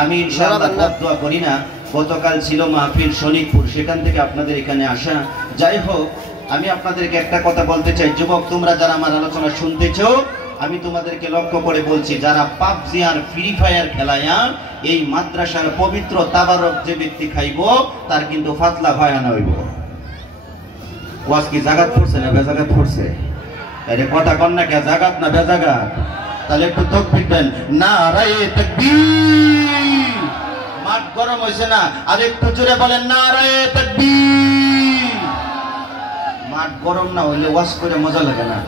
আমি ইনশাআল্লাহ দোয়া করি না। গতকাল ছিল মাহফিল শনিকপুর, সেখান থেকে আপনাদের এখানে আসা। যাই হোক, আমি আপনাদেরকে একটা কথা বলতে চাই, যুবক তোমরা যারা আমার আলোচনা শুনতেছো, আমি তোমাদেরকে লক্ষ্য করে বলছি, যারা পাবজি আর ফ্রি ফায়ার খেলায়া এই মাদ্রাসার পবিত্র তাবারক যে ব্যক্তি খাইব, তার কিন্তু ফাতলা ভয়ান হইব। ওয়াজ কি জাগাত পড়ছে না বেজাগাত পড়ছে? আরে কথা কন না, কে জাগাত না বেজাগাত? তাহলে একটু তাকবীর দেন, নারায়ে তাকবীর। মাঠ গরম হইছে না? আর একটু জোরে বলেন নারায়ে তাকবীর। মাঠ গরম না হইলে ওয়াজ করে মজা লাগে না।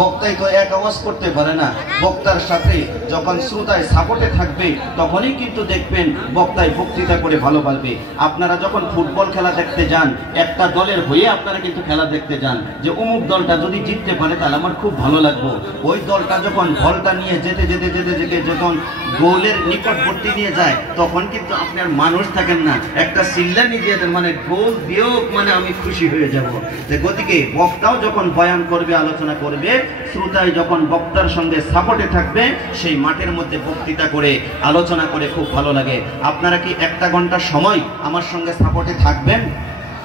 বক্তাই তো এক আওয়াজ করতে পারে না, বক্তার সাথে যখন শ্রোতায় সাপোর্টে থাকবে তখনই কিন্তু দেখবেন বক্তায় বক্তৃতা করে ভালো পারবে। আপনারা যখন ফুটবল খেলা দেখতে যান, একটা দলের হয়ে আপনারা কিন্তু খেলা দেখতে যান, যে অমুক দলটা যদি জিততে পারে তাহলে আমার খুব ভালো লাগবে। ওই দলটা যখন বলটা নিয়ে যেতে যেতে যেতে যেতে যখন গোলের নিকটবর্তী নিয়ে যায়, তখন কিন্তু আপনার মানুষ থাকেন না, একটা চিল্লানি দিয়ে দেন, মানে গোল দিয়েও মানে আমি খুশি হয়ে যাব। যে গতিকে বক্তাও যখন বয়ান করবে, আলোচনা করবে, শ্রোতায় যখন বক্তার সঙ্গে সাপোর্টে থাকবে, সেই মাঠের মধ্যে বক্তৃতা করে আলোচনা করে খুব ভালো লাগে। আপনারা কি একটা ঘন্টা সময় আমার সঙ্গে সাপোর্টে থাকবেন?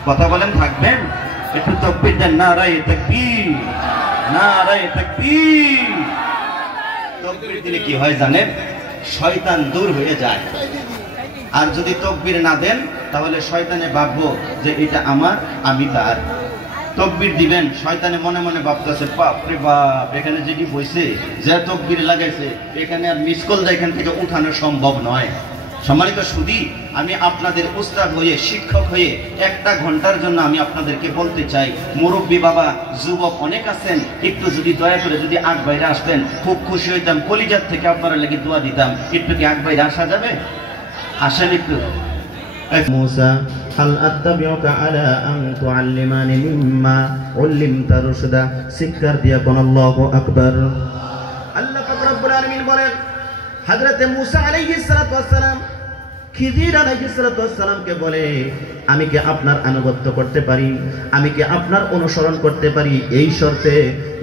কথা বলেন, থাকবেন? একটু তাকবীর দেন, নারায়ে তাকবীর, নারায়ে তাকবীর। তাকবীর দিলে কি হয় জানেন? শয়তান দূর হয়ে যায়। আর যদি তাকবীর না দেন, তাহলে শয়তানে ভাববো যে এটা আমার, আমি তার। তাকবীর দিবেন, শয়তানে মনে মনে ভাবতেছে, বাপ রে বাপ, এখানে যে কি বইছে, যে তাকবীর লাগাইছে, এখানে আর মিস কল এখান থেকে উঠানো সম্ভব নয়। সম্মানিত সুধী, আমি আপনাদের উস্তাদ হয়ে, শিক্ষক হয়ে একটা ঘন্টার জন্য আমি আপনাদেরকে বলতে চাই, মুরব্বী বাবা, যুবক অনেক আছেন, একটু যদি দয়া করে যদি আগ বাইরে আসতেন, খুব খুশি হইতাম, কলিজার থেকে আপনারা লেগে দোয়া দিতাম। একটু কি আগ বাইরে আসা যাবে? আসেন একটু। موسى هل أتبعك على أن تعلمني مما علمت رشدا سكر ديكون الله أكبر আল্লাহ পাক রব্বুল আলামিন বলেন, হযরত মূসা আলাইহিস সালাতু ওয়াস সালাম খিজির আলাইহিস সালাতু ওয়াস সালামকে বলে, আমি কি আপনার আনুগত্য করতে পারি, আমি কি আপনার অনুসরণ করতে পারি, এই শর্তে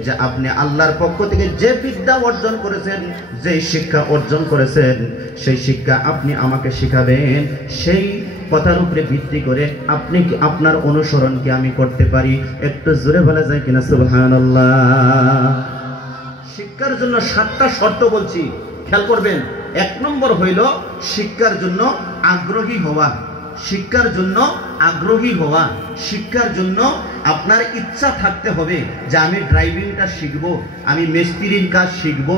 যে আপনি আল্লাহর পক্ষ থেকে যে বিদ্যা অর্জন করেছেন, যে শিক্ষা অর্জন করেছেন, সেই শিক্ষা আপনি আমাকে শিখাবেন। সেই কথার উপরে ভিত্তি করে আপনি কি আপনার অনুসরণ কি আমি করতে পারি? একটু জোরে বলা যায় কিনা সুবহানাল্লাহ। শিক্ষার জন্য 7টা শর্ত বলছি, খেয়াল করবেন। 1 নম্বর হইল শিক্ষার জন্য আগ্রহী হওয়া। শিক্ষার জন্য আগ্রহী হওয়া, শিক্ষার জন্য আপনার ইচ্ছা থাকতে হবে যে আমি ড্রাইভিংটা শিখব, আমি মিস্ত্রির কাজ শিখব,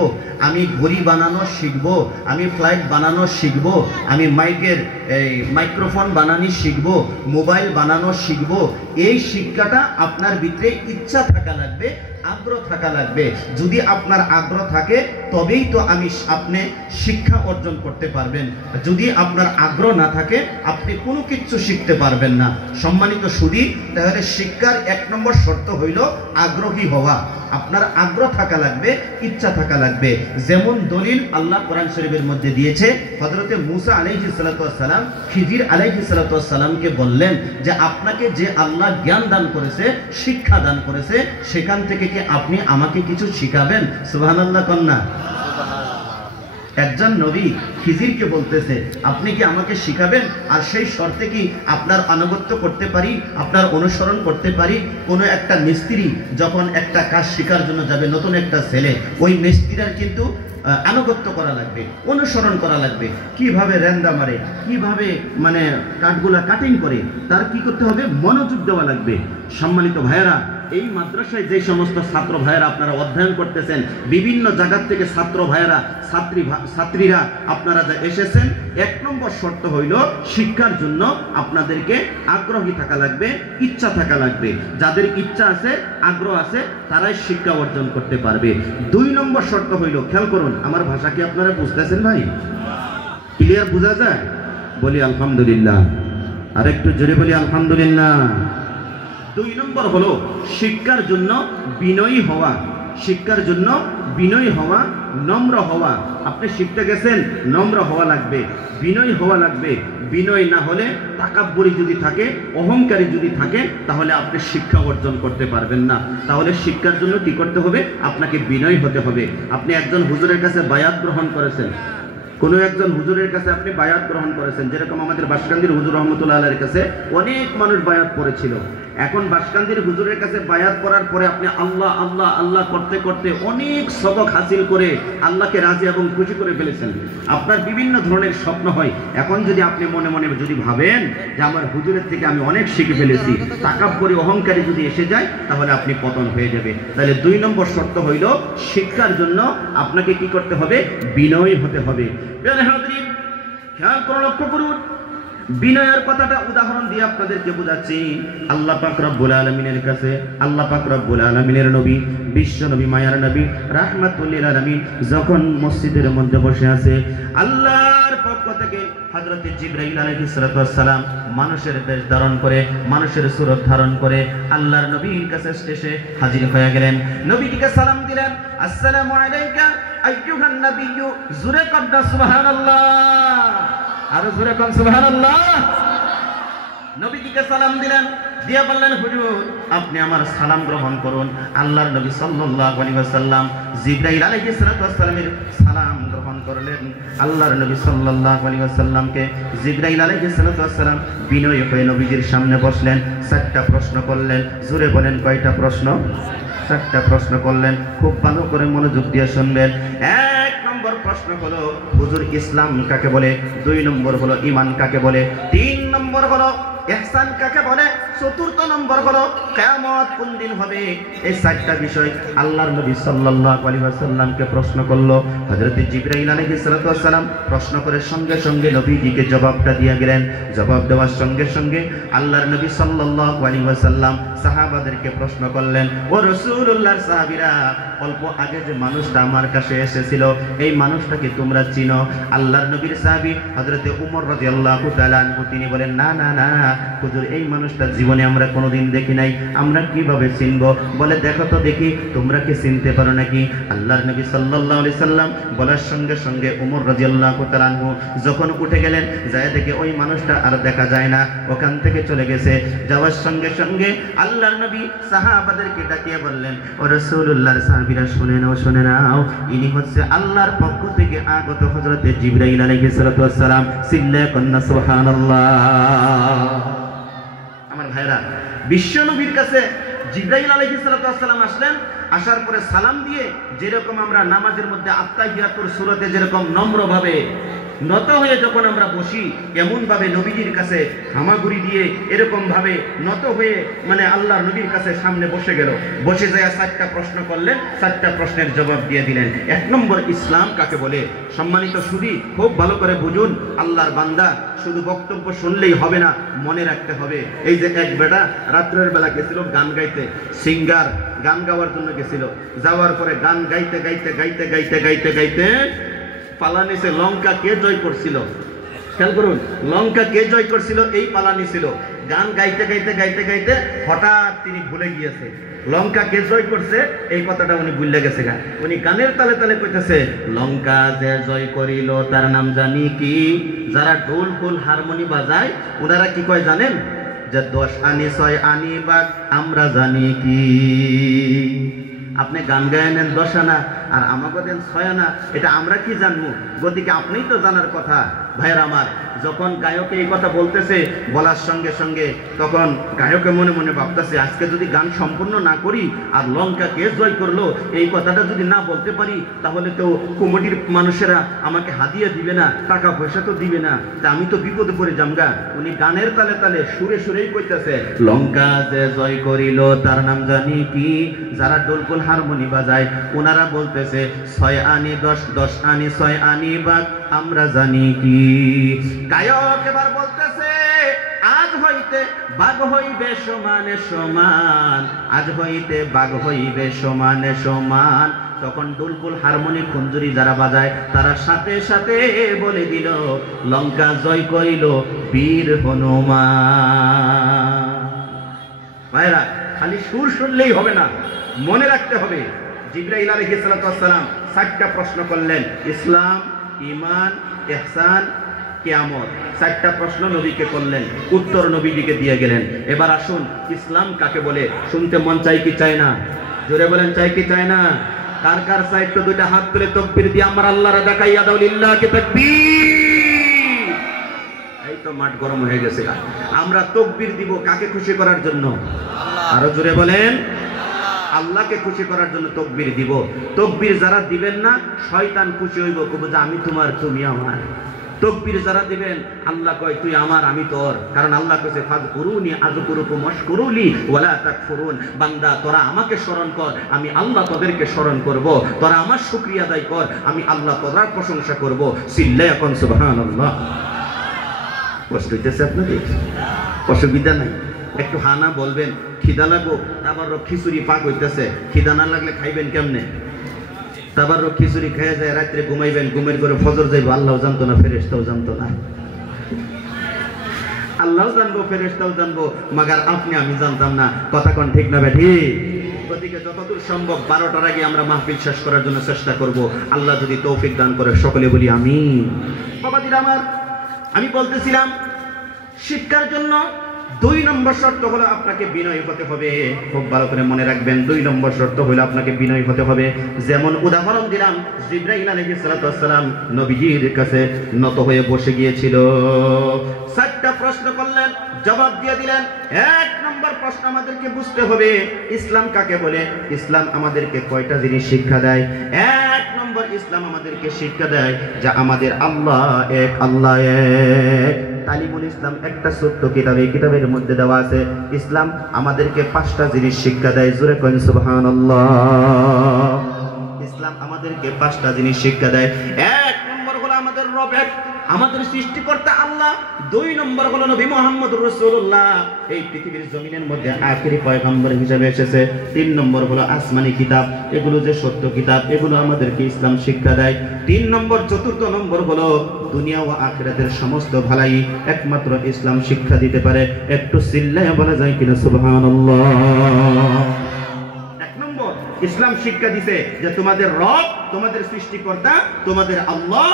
আমি ঘড়ি বানানো শিখব, আমি ফ্লাইট বানানো শিখব, আমি মাইক্রোফোন বানানো শিখব, মোবাইল বানানো শিখব। এই শিক্ষাটা আপনার ভিতরে ইচ্ছা থাকা লাগবে, আগ্রহ থাকা লাগবে। যদি আপনার আগ্রহ থাকে তবেই তো আপনি শিক্ষা অর্জন করতে পারবেন। যদি আপনার আগ্রহ না থাকে আপনি কোনো কিছু শিখতে পারবেন না। সম্মানিত সুধী, তাহলে শিক্ষার 1 নম্বর শর্ত হইল আগ্রহী হওয়া। আপনার আগ্রহ থাকা লাগবে, ইচ্ছা থাকা লাগবে। যেমন দলিল আল্লাহ কোরআন শরীফের মধ্যে দিয়েছে, হযরতে মূসা আলাইহিস সালাতু ওয়াস সালাম খিজির আলাইহিস সালাতু ওয়াস সালামকে বললেন যে আপনাকে যে আল্লাহ জ্ঞান দান করেছে, শিক্ষা দান করেছে, সেখান থেকে কি আপনি আমাকে কিছু শিখাবেন? সুবহানাল্লাহ কন্যা। একজন নবী খিজিরকে বলতেছে, আপনি কি আমাকে শিখাবেন? আর সেই শর্তে কি আপনার আনুগত্য করতে পারি, আপনার অনুসরণ করতে পারি? কোনো একটা মিস্ত্রি যখন একটা কাজ শেখার জন্য যাবে, নতুন একটা ছেলে, ওই মিস্ত্রির কিন্তু আনুগত্য করা লাগবে, অনুসরণ করা লাগবে। কিভাবে রেন্দা মারে, কিভাবে মানে কাঠগুলা কাটিং করে, তার কি করতে হবে? মনোযোগ দেওয়া লাগবে। সম্মানিত ভাইয়েরা, এই মাদ্রাসায় যে সমস্ত ছাত্র ভাইয়েরা আপনারা অধ্যয়ন করতেছেন, বিভিন্ন জায়গা থেকে ছাত্র ভাইয়েরা, ছাত্রীরা আপনারা যা এসেছেন, 1 নম্বর শর্ত হইল শিক্ষার জন্য আপনাদেরকে আগ্রহী থাকা লাগবে, ইচ্ছা থাকা লাগবে। যাদের ইচ্ছা আছে, আগ্রহ আছে, তারাই শিক্ষা অর্জন করতে পারবে। 2 নম্বর শর্ত হইল, খেয়াল করুন, আমার ভাষা কি আপনারা বুঝতেছেন ভাই? ক্লিয়ার বোঝা যায়? বলি আলহামদুলিল্লাহ। আর একটু জোরে বলি আলহামদুলিল্লাহ। 2 নম্বর হলো শিক্ষার জন্য বিনয়ী হওয়া। শিক্ষার জন্য বিনয়ী হওয়া, নম্র হওয়া। আপনি শিখতে গেছেন, নম্র হওয়া লাগবে, বিনয়ী হওয়া লাগবে। বিনয় না হলে, তাকাব্বুরি যদি থাকে, অহংকারী যদি থাকে, তাহলে আপনি শিক্ষা অর্জন করতে পারবেন না। তাহলে শিক্ষার জন্য কি করতে হবে? আপনাকে বিনয়ী হতে হবে। আপনি একজন হুজুরের কাছে বায়াত গ্রহণ করেছেন, কোনো একজন হুজুরের কাছে আপনি বায়াত গ্রহণ করেছেন, যেরকম আমাদের বাসকান্দির হুজুর রহমতুল্লাহ আলাইহির কাছে অনেক মানুষ বায়াত করেছিল। এখন বাসকান্দির হুজুরের কাছে বায়াত করার পরে আপনি আল্লাহ আল্লাহ আল্লাহ করতে করতে অনেক সবক হাসিল করে আল্লাহকে রাজি এবং খুশি করে ফেলেছেন। আপনার বিভিন্ন ধরনের স্বপ্ন হয়। এখন যদি আপনি মনে মনে যদি ভাবেন যে আমার হুজুরের থেকে আমি অনেক শিখে ফেলেছি, তাকাব্বুরি অহংকারী যদি এসে যায়, তাহলে আপনি পতন হয়ে যাবে। তাহলে 2 নম্বর শর্ত হইল শিক্ষার জন্য আপনাকে কি করতে হবে? বিনয়ী হতে হবে। খেয়াল করে লক্ষ্য করুন, বিনয়ের কথাটা উদাহরণ দিয়ে আপনাদেরকে বোঝাচ্ছি। আল্লাহ পাক রব্বুল আলামিনের কাছে আল্লাহ পাক রব্বুল আলামিনের নবী, বিশ্ব নবী, মায়ার নবী রাহমাতুল লিল আলামিন যখন মসজিদের মধ্যে বসে আছে, আল্লাহর পক্ষ থেকে হযরত জিবরাইল আলাইহিস সালাম মানুষের বেশ ধারণ করে, মানুষের সূরত ধারণ করে আল্লাহর নবীর কাছে এসে হাজির হয়ে গেলেন। নবীকে সালাম দিলেন, আসসালামু আলাইকা আইয়ুহান নাবিয়্যু। জোরে কন্না সুবহানাল্লাহ, আরো জোরে কোন সুবহানাল্লাহ। নবীজিকে সালাম দিলেন, দিয়ে বললেন হুজুর আপনি আমার সালাম গ্রহণ করুন। আল্লাহর নবী সাল্লাল্লাহু আলাইহি ওয়াসাল্লাম জিবরাইল আলাইহিস সালামের সালাম গ্রহণ করলেন। আল্লাহর নবী সাল্লাল্লাহু আলাইহি ওয়াসাল্লামকে জিবরাইল আলাইহিস সালাম বিনয়ী হয়ে নবীজির সামনে বসলেন, 4টা প্রশ্ন করলেন। জোরে বলেন কয়টা প্রশ্ন? 4টা প্রশ্ন করলেন। খুব ভালো করে মনোযোগ দিয়ে শুনবেন। 1 নম্বর প্রশ্ন হলো হুজুর ইসলাম কাকে বলে, 2 নম্বর হলো ঈমান কাকে বলে, 3 নম্বর হলো ইহসান কাকে বলে, 4র্থ নম্বর হলো কিয়ামত কোন দিন হবে। এই 4টা বিষয় আল্লাহর নবী সাল্লাল্লাহু আলাইহি ওয়াসাল্লামকে প্রশ্ন করলো। হযরত জিবরাইল আলাইহিস সালাম প্রশ্ন করে সঙ্গে সঙ্গে নবীজিকে জবাবটা দিয়ে গেলেন। জবাব দেওয়ার সঙ্গে সঙ্গে আল্লাহর নবী সাল্লাল্লাহু আলাইহি ওয়াসাল্লাম সাহাবাদেরকে প্রশ্ন করলেন, ও রাসূলুল্লাহর সাহাবীরা, অল্প আগে যে মানুষটা আমার কাছে এসেছিল এই মানুষটাকে তোমরা চিনো? আল্লাহর নবীর সাহাবী হযরত উমর রাদিয়াল্লাহু তাআলা আনহু তিনি বলেন, না না না হুজুর, এই মানুষটা জীবনে আমরা কোনোদিন দেখি নাই, আমরা কিভাবে চিনবো? বলে দেখো তো দেখি তোমরা কি চিনতে পারো নাকি? আল্লাহর নবী সাল্লাল্লাহু আলাইহি সাল্লাম বলার সঙ্গে সঙ্গে উমর রাদিয়াল্লাহু তাআলা আনহু যখন উঠে গেলেন, যায় দেখে ওই মানুষটা আর দেখা যায় না, ওখান থেকে চলে গেছে। যাওয়ার সঙ্গে সঙ্গে আল্লাহর নবী সাহাবাদেরকে ডাকিয়ে বললেন, ও রাসূলুল্লাহর সাহাবীরা শুনে নাও, শুনে নাও, ইনি হচ্ছে আল্লাহর পক্ষ থেকে আগত হযরত জিবরাইল আলাইহিস সালাম। সিল্লা কন্না সুবহানাল্লাহ। আমার ভাইরা, বিশ্ব নবীর কাছে জিবরাইল আলাইহিস সালাম আসলেন। আসার পরে সালাম দিয়ে যেরকম আমরা নামাজের মধ্যে আত্তাহিয়াতুর সূরাতে যেরকম নম্রভাবে নত হয়ে যখন আমরা বসি, এমন ভাবে নবীজির কাছে হামাগুড়ি দিয়ে এরকম ভাবে নত হয়ে মানে আল্লাহর নবীর কাছে সামনে বসে গেল। বসে যায় 4টা প্রশ্ন করলেন, 4টা প্রশ্নের জবাব দিয়ে দিলেন। 1 নম্বর ইসলাম কাকে বলে? সম্মানিত সুধী, খুব ভালো করে বুঝুন। আল্লাহর বান্দা শুধু বক্তব্য শুনলেই হবে না, মনে রাখতে হবে। এই যে এক বেটা রাত্রের বেলা গেছিল গান গাইতে, সিঙ্গার গান গাওয়ার জন্য গেছিল। যাওয়ার পরে গান গাইতে গাইতে গাইতে গাইতে গাইতে গাইতে পালানিছে লঙ্কা কে জয় করছিল? খেয়াল করুন, লঙ্কা কে জয় করছিল? এই পালানি ছিল। গান গাইতে গাইতে গাইতে গাইতে হঠাৎ তিনি ভুলে গিয়েছে লঙ্কা কে জয় করছে, এই কথাটা উনি ভুলে গেছে। উনি গানের তালে তালে কইতেছে, লঙ্কা যে জয় করিল তার নাম জানি কি। যারা ঢোল খোল হারমোনি বাজায় ওনারা কি কয় জানেন? যে 10 আনি 6 আনি বাঘ আমরা জানি কি। আপনি গান গায়ে নেন 10 আনা আর আমাকে দেন 6 আনা, এটা আমরা কি জানবো? গতিকে আপনিই তো জানার কথা। ভাইয়ের আমার, যখন গায়কে এই কথা বলতেছে, বলার সঙ্গে সঙ্গে তখন গায়কে মনে মনে ভাবতেছে, আজকে যদি গান সম্পূর্ণ না করি আর লঙ্কা কে জয় করলো এই কথাটা যদি না বলতে পারি, তাহলে তো কমিটির মানুষেরা আমাকে হাদিয়া দিবে না, টাকা পয়সা তো দিবে না, তা আমি তো বিপদে পড়ে যামগা। উনি গানের তালে তালে সুরে সুরেই কইতেছে, লঙ্কা যে জয় করিল তার নাম জানি কি। যারা ডোলকোল হারমোনি বাজায় ওনারা বলতেছে 6 আনি 10, 10 আনি 6 আনি বাঘ আমরা জানি কি। গায়ক এবার বলতেছে, আজ হইতে বাঘ হইবে সমানে সমান, আজ হইতে বাঘ হইবে সমানে সমান। তখন ডুলকুল হারমোনি খুঞ্জুরি যারা বাজায় তারা সাথে সাথে বলে দিল, লঙ্কা জয় করিল বীর হনুমান। ভাইরা, খালি সুর শুনলেই হবে না, মনে রাখতে হবে। জিবরাইল আলাইহিস সালাম 4টা প্রশ্ন করলেন, ইসলাম, ঈমান, ইহসান, কিয়ামত। 4টা প্রশ্ন নবীকে করলেন, উত্তর নবীজিকে দিয়ে গেলেন। এবার আসুন, ইসলাম কাকে বলে শুনতে মন চাই কি চায় না? জোরে বলেন, চাই কি চায় না? কার কার সাইড তো দুইটা হাত তুলে তাকবীর দিয়ে আমার আল্লাহর দেখাইয়া দাও লিল্লাহি তাকবীর। এই তো মাঠ গরম হয়ে গেছে। আমরা তাকবীর দিব কাকে খুশি করার জন্য? আরো জোরে বলেন, আল্লাহকে খুশি করার জন্য তাকবীর দিব। তাকবীর যারা দিবেন না শয়তান খুশি হইব, কইব যে আমি তোমার তুমি আমার। তাকবীর যারা দিবেন আল্লাহ কয় তুই আমার আমি তোর, কারণ আল্লাহ কইছে ফাযকুরুনি আযকুরুকুম ওয়াশকুরুলি ওয়ালা তাকফুরুন। বান্দা তোরা আমাকে স্মরণ কর, আমি আল্লাহ তোদেরকে স্মরণ করব। তোরা আমার শুকরিয়া আদায় কর, আমি আল্লাহ তোদের প্রশংসা করব। চিল্লায়া কোন সুবহানাল্লাহ। কষ্ট হইতেছে আপনাদের? অসুবিধা নাই, একটু হানা বলবেন। খিদা লাগো, আবার খিচুড়ি পাক হইতেছে, খিদা না লাগলে খাইবেন কেমনে? তারপর খিচুড়ি খেয়ে যায় রাত্রে ঘুমাইবেন, ঘুমের করে ফজর যাইব, আল্লাহ জানতো না ফেরেশতাও জানতো না। আল্লাহ জানবো ফেরেশতাও জানবো, মাগার আপনি আমি জানতাম না। কথা কোন ঠিক না বেঠি? ওদিকে যতদূর সম্ভব 12টার আগে আমরা মাহফিল শেষ করার জন্য চেষ্টা করব। আল্লাহ যদি তৌফিক দান করে সকলে বলি আমিন। বাবাজিরা আমার, আমি বলতেছিলাম শিক্ষার জন্য 2 নম্বর শর্ত হলো আপনাকে বিনয়ী হতে হবে। খুব ভালো করে মনে রাখবেন, 2 নম্বর শর্ত হলো আপনাকে বিনয়ী হতে হবে। যেমন উদাহরণ দিলাম, জিবরাইল আলাইহিস সালাম নবীজির কাছে নত হয়ে বসে গিয়েছিল। 4টা প্রশ্ন করলেন, জবাব দিয়ে দিলেন। 1 নম্বর প্রশ্ন আমাদেরকে বুঝতে হবে ইসলাম কাকে বলে। ইসলাম আমাদেরকে কয়টা জিনিস শিক্ষা দেয়? 1 নম্বর ইসলাম আমাদেরকে শিক্ষা দেয় যে আমাদের আল্লাহ এক, আল্লাহ এক। তালিমুল ইসলাম একটা ছোট্ট কিতাব, এই কিতাবের মধ্যে দেওয়া আছে ইসলাম আমাদেরকে 5টা জিনিস শিক্ষা দেয়। জোরে কইন সুবহানাল্লাহ। ইসলাম আমাদেরকে 5টা জিনিস শিক্ষা দেয়। 1 নম্বর হলো আমাদের রব এক, আমাদের সৃষ্টিকর্তা আল্লাহ। 2 নম্বর হলো নবী মুহাম্মদুর রাসূলুল্লাহ, এই পৃথিবীর জমিনের মধ্যে আখেরি পয়গম্বর হিসেবে এসেছে। 3 নম্বর হলো আসমানি কিতাব, এগুলো যে সত্য কিতাব, এগুলো আমাদেরকে ইসলাম শিক্ষা দেয়। 3 নম্বর, 4র্থ নম্বর হলো দুনিয়া ও আখিরাতের সমস্ত ভালাই একমাত্র ইসলাম শিক্ষা দিতে পারে। একটু চিল্লায়া বলা যায় কিনা সুবহানাল্লাহ। 1 নম্বর ইসলাম শিক্ষা দিতে যে তোমাদের রব, তোমাদের সৃষ্টিকর্তা, তোমাদের আল্লাহ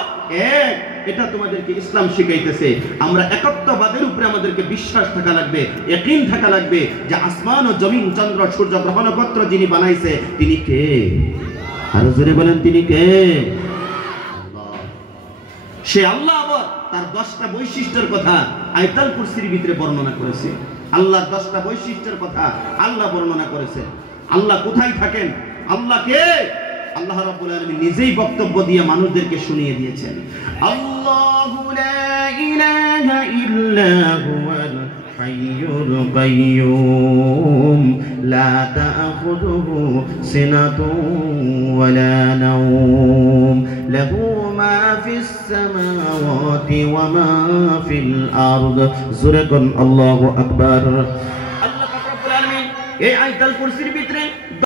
এক, এটা তোমাদেরকে ইসলাম শিখাইতেছে। আমরা একত্ববাদের উপরে আমাদেরকে বিশ্বাস থাকা লাগবে, ইয়াকিন থাকা লাগবে যে আসমান ও জমিন, চন্দ্র সূর্য গ্রহ নক্ষত্র যিনি বানাইছে তিনি কে? আরো জোরে বলেন, তিনি কে? সে আল্লাহ আবার তার 10টা বৈশিষ্ট্যের কথা আয়াতুল কুরসির ভিতরে বর্ণনা করেছে। আল্লাহর 10টা বৈশিষ্ট্যের কথা আল্লাহ বর্ণনা করেছে। আল্লাহ কোথায় থাকেন? আল্লাহ কে? আল্লাহ রাব্বুল আলামিন নিজেই বক্তব্য দিয়ে মানুষদেরকে শুনিয়ে দিয়েছেন। আল্লাহু লা ইলাহা ইল্লা হুয়াল হাইয়ুল কাইয়্যুম লা তা'খুযুহু সিনাতুন ওয়ালা নাওম লাহু মা ফিস সামাওয়াতি ওয়া মা ফিল আরদ। জোরে কোন আল্লাহু আকবার। আল্লাহ পাক রব্বুল আলামিন এই আয়াতুল কুরসির ভিতরে